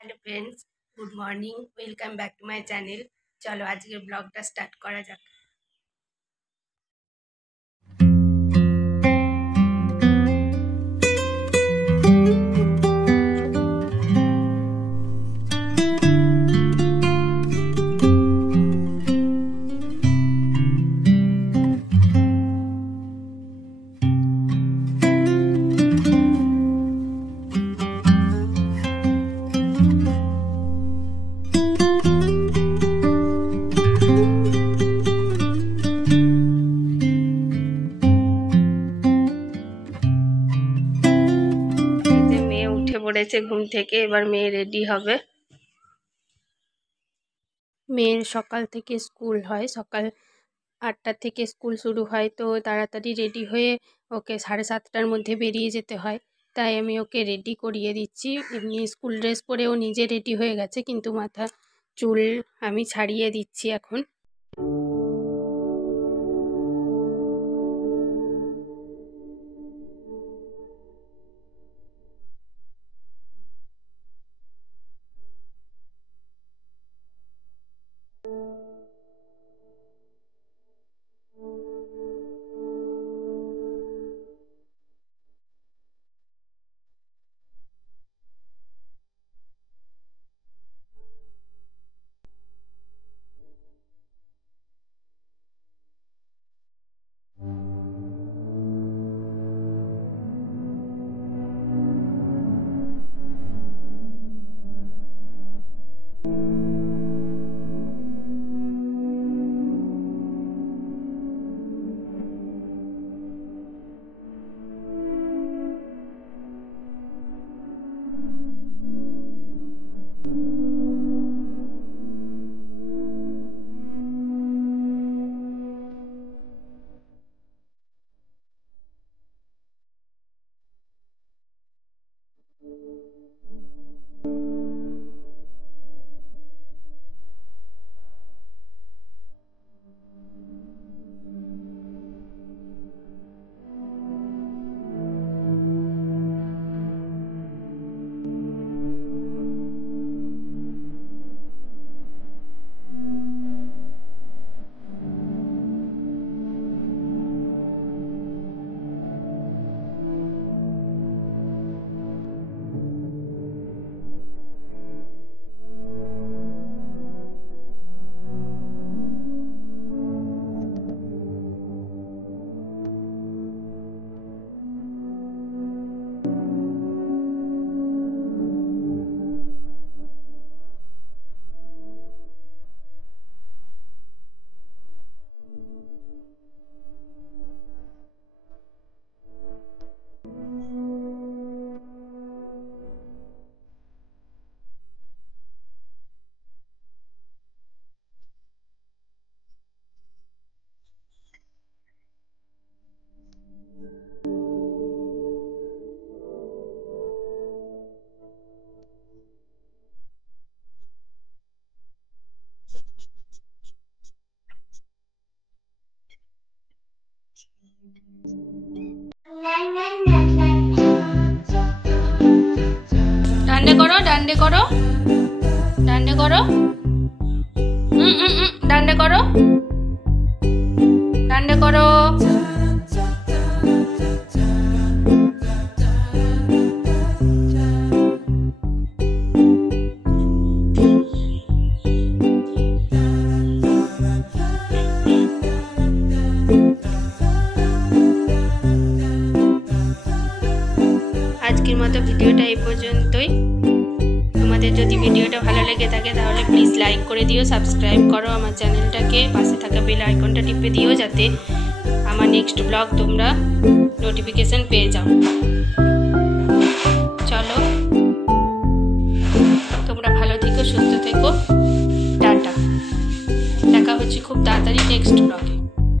Hello friends, good morning. Welcome back to my channel. चलो आज के ब्लॉगটা स्टार्ट करा যাক। পড়েছে ঘুম থেকে, এবার মেয়ে রেডি হবে। মেয়ের সকাল থেকে স্কুল হয়, সকাল 8টা থেকে স্কুল শুরু হয়, তো তাড়াতাড়ি রেডি হয়ে ওকে 7:30টার মধ্যে বেরিয়ে যেতে হয়। তাই আমি ওকে রেডি করিয়ে দিচ্ছি। এমনি স্কুল ড্রেস পরে ও নিজে রেডি হয়ে গেছে, কিন্তু মাথা চুল আমি ছাড়িয়ে দিচ্ছি এখন। ডান্ডে করো, ডান্ডে করো, ডান্ডে করো, ডান্ডে করো, ডান্ডে করো। আজকের মতো ভিডিওটা এই পর্যন্তই। তোমাদের যদি ভিডিওটা ভালো লেগে থাকে তাহলে প্লিজ লাইক করে দিও, সাবস্ক্রাইব করো আমার চ্যানেলটাকে, পাশে থাকা বেল আইকনটা টিপে দিও যাতে আমার নেক্সট ব্লগ তোমরা নোটিফিকেশন পেয়ে যাও।